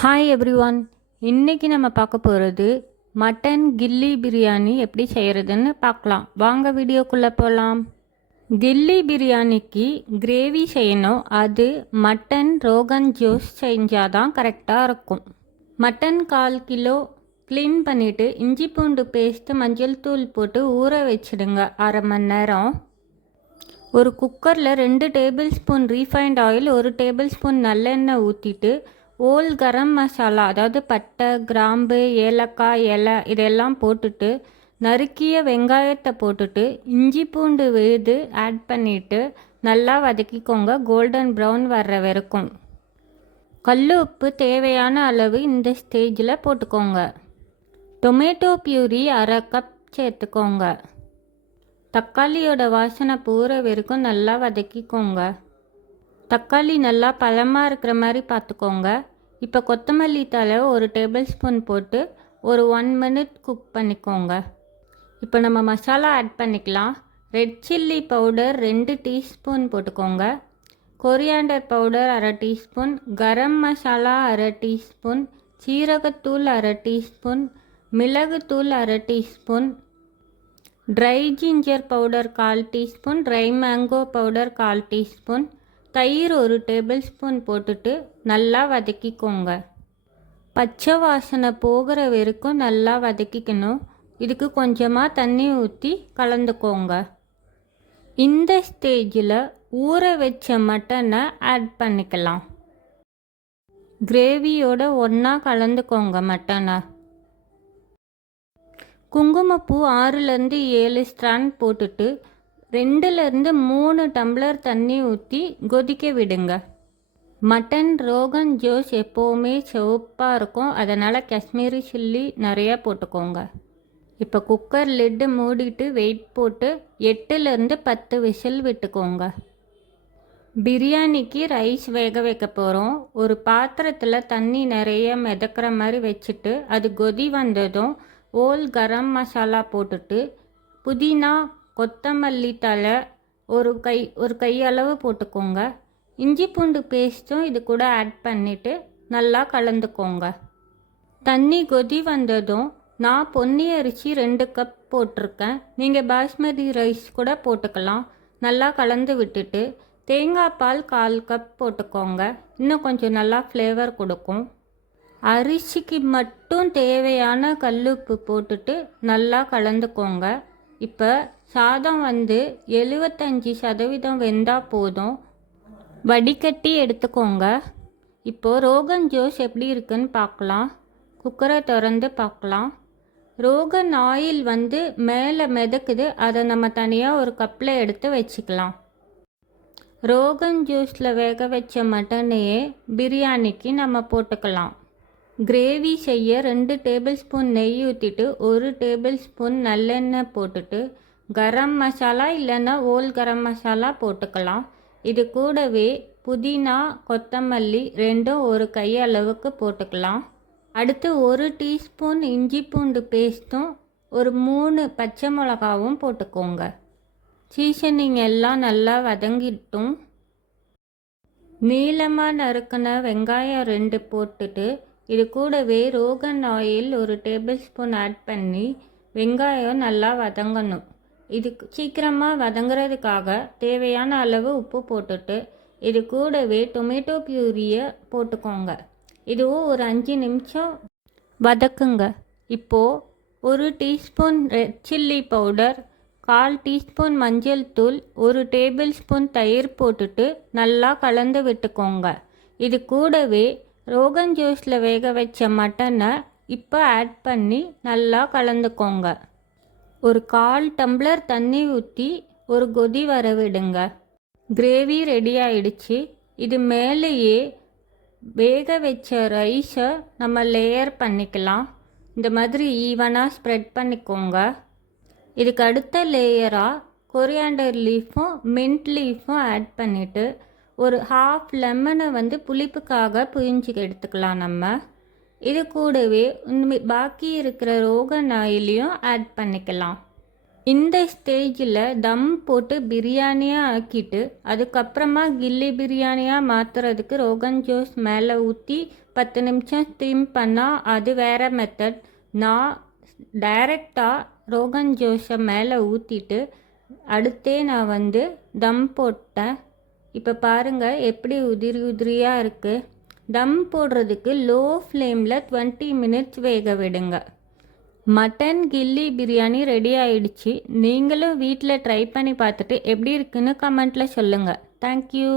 Hi everyone. இன்றைக்கி நம்ம பார்க்க போகிறது மட்டன் கில்லி பிரியாணி எப்படி செய்கிறதுன்னு பார்க்கலாம். வாங்க வீடியோக்குள்ளே போகலாம். கில்லி பிரியாணிக்கு கிரேவி செய்யணும். அது மட்டன் ரோகன் ஜோஷ் செஞ்சால் தான் கரெக்டாக இருக்கும். மட்டன் 1/4 கிலோ க்ளீன் பண்ணிவிட்டு இஞ்சி பூண்டு பேஸ்ட்டு மஞ்சள் தூள் போட்டு ஊற வச்சுடுங்க 1/2 மணி நேரம். ஒரு குக்கரில் 2 tablespoon refined oil, 1 tablespoon நல்லெண்ணெய் ஊற்றிட்டு ஓல் கரம் மசாலா, அதாவது பட்டை, கிராம்பு, ஏலக்காய், இலை இதெல்லாம் போட்டுட்டு நறுக்கிய வெங்காயத்தை போட்டுட்டு இஞ்சி பூண்டு விழுது ஆட் பண்ணிவிட்டு நல்லா வதக்கிக்கோங்க. கோல்டன் ப்ரௌன் வர்ற வரைக்கும். கல் உப்பு தேவையான அளவு இந்த ஸ்டேஜில் போட்டுக்கோங்க. டொமேட்டோ பியூரி 1/2 கப் சேர்த்துக்கோங்க. தக்காளியோட வாசனை போகிற வரைக்கும் நல்லா வதக்கிக்கோங்க. தக்காளி நல்லா பழமாக இருக்கிற மாதிரி பார்த்துக்கோங்க. இப்போ கொத்தமல்லி தழை 1 டேபிள் ஸ்பூன் போட்டு ஒரு 1 மினிட் குக் பண்ணிக்கோங்க. இப்போ நம்ம மசாலா ஆட் பண்ணிக்கலாம். ரெட் சில்லி பவுடர் 2 டீஸ்பூன் போட்டுக்கோங்க. Coriander powder 1/2 teaspoon, garam masala 1/2 teaspoon, சீரகத்தூள் 1/2 டீஸ்பூன், மிளகுத்தூள் 1/2 teaspoon, try ginger powder 1/4 teaspoon, try mango powder 1/4 teaspoon, தயிர் 1 டேபிள் ஸ்பூன் போட்டுட்டு நல்லா வதக்கிக்கோங்க. பச்சை வாசனை போகிற வரைக்கும் நல்லா வதக்கிக்கணும். இதுக்கு கொஞ்சமாக தண்ணி ஊற்றி கலந்துக்கோங்க. இந்த ஸ்டேஜில் ஊற வச்ச மட்டனை ஆட் பண்ணிக்கலாம். கிரேவியோட ஒன்றா கலந்துக்கோங்க மட்டனை. குங்குமப்பூ 6லேருந்து 7 ஸ்ட்ராண்ட் போட்டுட்டு 2லேருந்து 3 டம்ளர் தண்ணி ஊற்றி கொதிக்க விடுங்க. மட்டன் ரோகன் ஜோஷ் எப்போவுமே சிவப்பாக இருக்கும், அதனால் காஷ்மீரி சில்லி நிறையா போட்டுக்கோங்க. இப்போ குக்கர் லிட்டு மூடிட்டு வெயிட் போட்டு 8லேருந்து 10 விசில் விட்டுக்கோங்க. பிரியாணிக்கு ரைஸ் வேக வைக்க போகிறோம். ஒரு பாத்திரத்தில் தண்ணி நிறைய மிதக்கிற மாதிரி வச்சுட்டு அது கொதி வந்ததும் ஓல் கரம் மசாலா போட்டுட்டு புதினா, கொத்தமல்லி தழை ஒரு கையளவு போட்டுக்கோங்க. இஞ்சி பூண்டு பேஸ்ட்டும் இது கூட ஆட் பண்ணிவிட்டு நல்லா கலந்துக்கோங்க. தண்ணி கொதி வந்ததும் நான் பொன்னி அரிசி 2 கப் போட்டிருக்கேன். நீங்கள் பாஸ்மதி ரைஸ் கூட போட்டுக்கலாம். நல்லா கலந்து விட்டுட்டு தேங்காய் பால் 1/4 கப் போட்டுக்கோங்க. இன்னும் கொஞ்சம் நல்லா ஃப்ளேவர் கொடுக்கும். அரிசிக்கு மட்டும் தேவையான கல்லுப்பு போட்டுட்டு நல்லா கலந்துக்கோங்க. இப்போ சாதம் 75% வெந்தால் போதும். வடிகட்டி எடுத்துக்கோங்க. இப்போது ரோகன் ஜோஷ் எப்படி இருக்குன்னு பார்க்கலாம். குக்கரை திறந்து பார்க்கலாம். ரோகன் ஆயில் மேலே மிதக்குது. அதை நம்ம தனியாக ஒரு கப்பில் எடுத்து வச்சுக்கலாம். ரோகன் ஜோஷில் வேக வச்ச மட்டனையே பிரியாணிக்கு நம்ம போட்டுக்கலாம். கிரேவி செய்ய 2 டேபிள் ஸ்பூன் நெய் ஊற்றிட்டு 1 டேபிள் ஸ்பூன் நல்லெண்ணெய் போட்டுட்டு கரம் மசாலா இல்லைன்னா ஓல் கரம் மசாலா போட்டுக்கலாம். இது கூடவே புதினா, கொத்தமல்லி 2ம் ஒரு கையளவுக்கு போட்டுக்கலாம். அடுத்து 1 டீஸ்பூன் இஞ்சி பூண்டு பேஸ்ட்டும் ஒரு 3 பச்சை மிளகாவும் போட்டுக்கோங்க. சீசனிங் எல்லாம் நல்லா வதங்கிட்டும். நீளமாக நறுக்கின வெங்காயம் 2 போட்டுட்டு இது கூடவே ரோகன் ஆயில் 1 டேபிள் ஸ்பூன் ஆட் பண்ணி வெங்காயம் நல்லா வதங்கணும். இது சீக்கிரமாக வதங்குறதுக்காக தேவையான அளவு உப்பு போட்டுட்டு இது கூடவே டொமேட்டோ பியூரியை போட்டுக்கோங்க. இதுவும் ஒரு 5 நிமிஷம் வதக்குங்க. இப்போது 1 teaspoon red chilli powder, 1/4 teaspoon மஞ்சள் தூள், 1 டேபிள் ஸ்பூன் தயிர் போட்டுட்டு நல்லா கலந்து விட்டுக்கோங்க. இது கூடவே ரோகன் ஜோஷில் வேக வச்ச மட்டனை இப்போ ஆட் பண்ணி நல்லா கலந்துக்கோங்க. ஒரு 1/4 டம்ளர் தண்ணி ஊற்றி ஒரு கொதி வர விடுங்க. கிரேவி ரெடி ஆயிடுச்சு. இது மேலேயே வேக வச்ச ரைஸை நம்ம லேயர் பண்ணிக்கலாம். இந்த மாதிரி ஈவனாக ஸ்ப்ரெட் பண்ணிக்கோங்க. இதுக்கு அடுத்த லேயராக கொரியாண்டர் லீஃபும் மின்ட் லீஃபும் ஆட் பண்ணிவிட்டு ஒரு 1/2 லெமனை புளிப்புக்காக புழிஞ்சு எடுத்துக்கலாம் நம்ம. இது கூடவே பாக்கி இருக்கிற ரோகன் ஆயிலையும் ஆட் பண்ணிக்கலாம். இந்த ஸ்டேஜில் தம் போட்டு பிரியாணியாக ஆக்கிட்டு அதுக்கப்புறமா கில்லி பிரியாணியாக மாற்றுறதுக்கு ரோகன் ஜோஸ் மேலே ஊற்றி 10 நிமிஷம் ஸ்டீம் பண்ணால் அது வேறு மெத்தட். நான் டைரெக்டாக ரோகன் ஜோஸை மேலே ஊற்றிட்டு அடுத்தே நான் தம் போட்டேன். இப்போ பாருங்கள் எப்படி உதிரி உதிரியாக இருக்குது. தம் போடுறதுக்கு லோ ஃப்ளேமில் 20 மினிட்ஸ் வேக விடுங்க. மட்டன் கில்லி பிரியாணி ரெடி ஆயிடுச்சு. நீங்களும் வீட்டில் ட்ரை பண்ணி பார்த்துட்டு எப்படி இருக்குன்னு கமெண்ட்டில் சொல்லுங்கள். தேங்க்யூ.